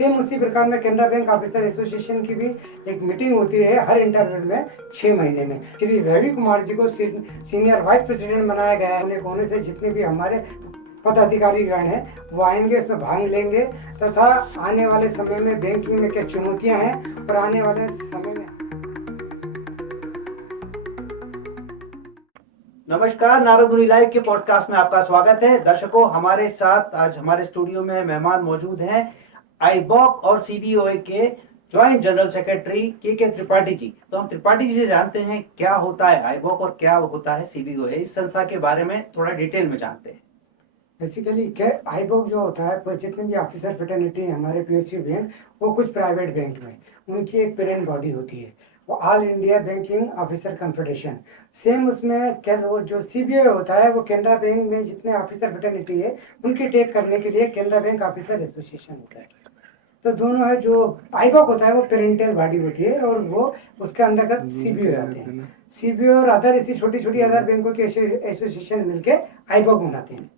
Same उसी प्रकार में कैनरा बैंक ऑफिसर एसोसिएशन की भी एक मीटिंग होती है हर इंटरवल में 6 महीने में। श्री रवि कुमार जी को सीनियर वाइस प्रेसिडेंट बनाया गया है। उन्हें कोने से जितने भी हमारे पदाधिकारी गण हैं वो आएंगे, इसमें भाग लेंगे तथा आने वाले समय में बैंकिंग में क्या चुनौतियां हैं और आने वाले समय में। नमस्कार, नारद मुनि लाइव के पॉडकास्ट में आपका स्वागत है। दर्शकों, हमारे साथ आज हमारे स्टूडियो में मेहमान मौजूद हैं आईबॉक और सीबीओए के ज्वाइंट जनरल सेक्रेटरी के त्रिपाठी जी। तो हम त्रिपाठी जी से जानते हैं क्या होता है आईबॉक और क्या होता है सीबीओए। इस संस्था के बारे में थोड़ा डिटेल में जानते हैं। बेसिकली आईबॉक जो होता है, जितने भी ऑफिसर फ्रेटर्निटी हमारे पीएसयू बैंक, वो कुछ प्राइवेट बैंक में उनकी एक पेरेंट बॉडी होती है, वो all India banking officer confederation. Same उसमें क्या वो जो सीबीओए होता है वो कैनरा बैंक में जितने ऑफिसर फ्रेटर्निटी है उनकी टेक करने के लिए कैनरा बैंक ऑफिसर एसोसिएशन होता है। तो दोनों है, जो आईबॉक होता है वो पेरेंटल बॉडी होती है और वो उसके अंतर्गत सीबीओए आते हैं। सीबीओए और अदर ऐसी छोटी छोटी अदर बैंकों के एसोसिएशन मिलके आईबॉक बनाते हैं।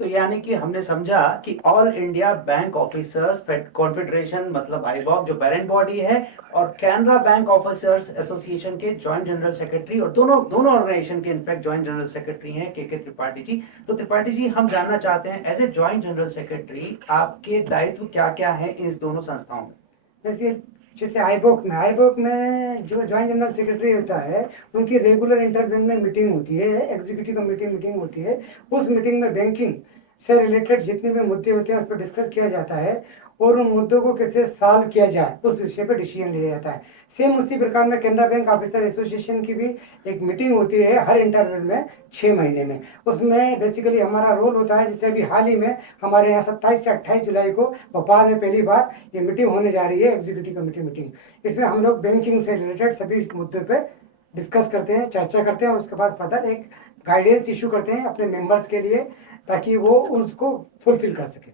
तो यानी कि हमने समझा कि all India bank officers confederation मतलब आईबॉक जो पेरेंट बॉडी है, और कैनरा बैंक ऑफिसर्स एसोसिएशन के ज्वाइंट जनरल सेक्रेटरी, और दोनों ऑर्गेनाइजेशन के इनफैक्ट ज्वाइंट जनरल सेक्रेटरी हैं के त्रिपाठी जी। तो त्रिपाठी जी, हम जानना चाहते हैं as a joint general secretary आपके दायित्व क्या क्या है इन दोनों संस्थाओं में। जैसे आईबॉक में जो ज्वाइंट जनरल सेक्रेटरी होता है उनकी रेगुलर इंटरव्यू में मीटिंग होती है, एग्जीक्यूटिव कमेटी मीटिंग होती है। उस मीटिंग में बैंकिंग से रिलेटेड जितने भी मुद्दे होते हैं उस पर डिस्कस किया जाता है और उन मुद्दों को कैसे सॉल्व किया जाए उस विषय पर डिसीजन लिया जाता है। सेम उसी प्रकार में कैनरा बैंक ऑफिसर एसोसिएशन की भी एक मीटिंग होती है हर इंटरवल में 6 महीने में। उसमें बेसिकली हमारा रोल होता है, जैसे अभी हाल ही में हमारे यहाँ 27 से 28 जुलाई को भोपाल में पहली बार ये मीटिंग होने जा रही है, एग्जीक्यूटिव कमेटी मीटिंग। इसमें हम लोग बैंकिंग से रिलेटेड सभी मुद्दों पर डिस्कस करते हैं, चर्चा करते हैं और उसके बाद फर्दर एक गाइडेंस इशू करते हैं अपने मेंबर्स के लिए ताकि वो उसको फुलफिल कर सके।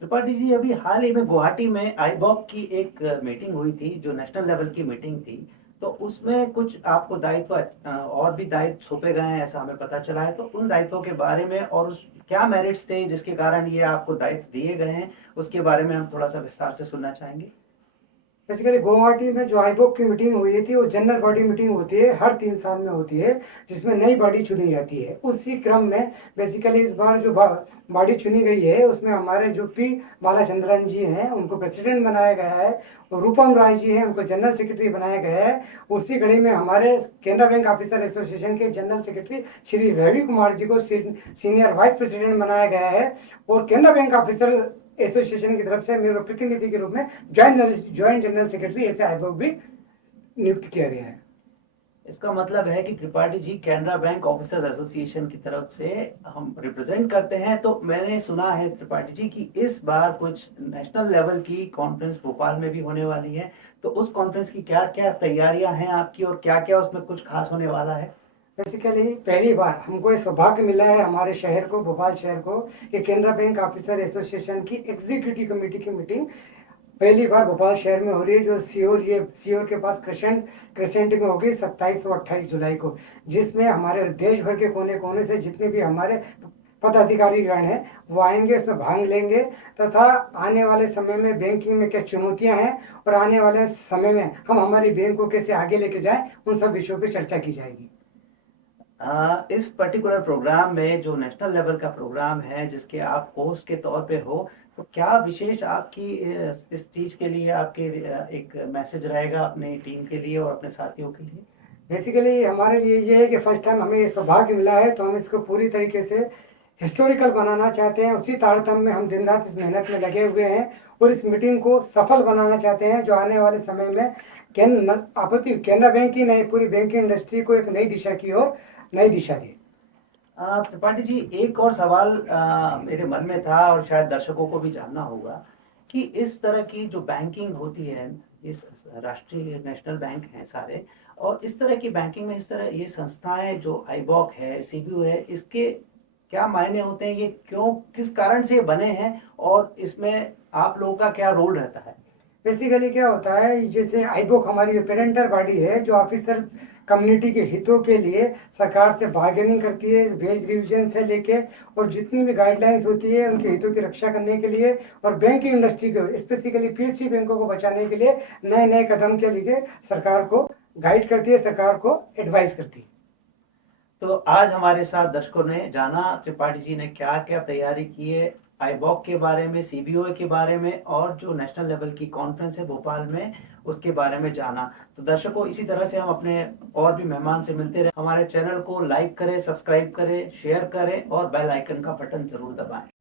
त्रिपाठी जी, अभी हाल ही में गुवाहाटी में आईबॉक की एक मीटिंग हुई थी जो नेशनल लेवल की मीटिंग थी। तो उसमें कुछ आपको दायित्व और भी दायित्व सौंपे गए हैं ऐसा हमें पता चला है। तो उन दायित्वों के बारे में और उस क्या मेरिट्स थे जिसके कारण ये आपको दायित्व दिए गए हैं, उसके बारे में हम थोड़ा सा विस्तार से सुनना चाहेंगे। बेसिकली गुवाहाटी में जो आईबॉक की मीटिंग हुई थी वो जनरल बॉडी मीटिंग होती है, हर 3 साल में होती है, जिसमें नई बॉडी चुनी जाती है। उसी क्रम में बेसिकली इस बार जो बॉडी चुनी गई है उसमें हमारे जो पी बालाचंद्रन जी हैं उनको प्रेसिडेंट बनाया गया है और रूपम राय जी हैं उनको जनरल सेक्रेटरी बनाया गया है। उसी कड़ी में हमारे कैनरा बैंक ऑफिसर एसोसिएशन के जनरल सेक्रेटरी श्री रवि कुमार जी को सीनियर वाइस प्रेसिडेंट बनाया गया है और कैनरा बैंक ऑफिसर एसोसिएशन की तरफ से मेरे प्रतिनिधि के रूप में ज्वाइंट जनरल सेक्रेटरी ऐसे आईबॉक भी नियुक्त किया गया है। इसका मतलब है कि Tripathi ji Canara bank officers association की तरफ से हम रिप्रेजेंट करते हैं। तो मैंने सुना है त्रिपाठी जी कि इस बार कुछ नेशनल लेवल की कॉन्फ्रेंस भोपाल में भी होने वाली है। तो उस कॉन्फ्रेंस की क्या क्या तैयारियां हैं आपकी और क्या क्या उसमें कुछ खास होने वाला है। बेसिकली पहली बार हमको ये सौभाग्य मिला है हमारे शहर को, भोपाल शहर को, कि कैनरा बैंक ऑफिसर एसोसिएशन की एग्जीक्यूटिव कमेटी की मीटिंग पहली बार भोपाल शहर में हो रही है, जो सीओर के पास क्रिसेंट में होगी 27 और 28 जुलाई को, जिसमें हमारे देश भर के कोने कोने से जितने भी हमारे पदाधिकारी गण हैं वो आएंगे, इसमें भाग लेंगे तथा आने वाले समय में बैंकिंग में क्या चुनौतियां हैं और आने वाले समय में हम हमारी बैंक को कैसे आगे लेके जाएं उन सब विषयों पर चर्चा की जाएगी। इस पर्टिकुलर प्रोग्राम में जो नेशनल लेवल का प्रोग्राम है जिसके आप होस्ट के तौर पे हो, तो क्या विशेष आपकी इस चीज के लिए आपके एक मैसेज रहेगा अपनी टीम के लिए और अपने साथियों के लिए। बेसिकली हमारे लिए ये है कि फर्स्ट टाइम हमें ये सौभाग्य मिला है तो हम इसको पूरी तरीके से हिस्टोरिकल बनाना चाहते हैं। उसी तारतम्य में हम दिन रात इस मेहनत में लगे हुए हैं और इस मीटिंग को सफल बनाना चाहते हैं जो आने वाले समय में कैनरा बैंक की नहीं, पूरी बैंकिंग इंडस्ट्री को एक नई दिशा की ओर नई दिशा दी। त्रिपाठी जी, एक और सवाल मेरे मन में था और शायद दर्शकों को भी जानना होगा कि इस तरह की जो बैंकिंग होती है, इस राष्ट्रीय नेशनल बैंक हैं सारे, और इस तरह की बैंकिंग में इस तरह ये संस्थाएं जो आईबॉक है, सीबीओ है, इसके क्या मायने होते हैं, ये क्यों किस कारण से ये बने हैं और इसमें आप लोगों का क्या रोल रहता है। बेसिकली क्या होता है, जैसे आईबॉक हमारी पेरेंटल बॉडी है जो ऑफिसर कम्युनिटी के हितों के लिए सरकार से बार्गेनिंग करती है, वेज रिविजन से लेके और जितनी भी गाइडलाइंस होती है उनके हितों की रक्षा करने के लिए और बैंकिंग इंडस्ट्री को स्पेसिफिकली पीएसयू बैंकों को बचाने के लिए नए नए कदम के लिए सरकार को गाइड करती है, सरकार को एडवाइस करती है। तो आज हमारे साथ दर्शकों ने जाना त्रिपाठी जी ने क्या क्या तैयारी की है आईबॉक के बारे में, सीबीओ के बारे में और जो नेशनल लेवल की कॉन्फ्रेंस है भोपाल में उसके बारे में जाना। तो दर्शकों इसी तरह से हम अपने और भी मेहमान से मिलते रहे। हमारे चैनल को लाइक करें, सब्सक्राइब करें, शेयर करें और बेल आइकन का बटन जरूर दबाएं।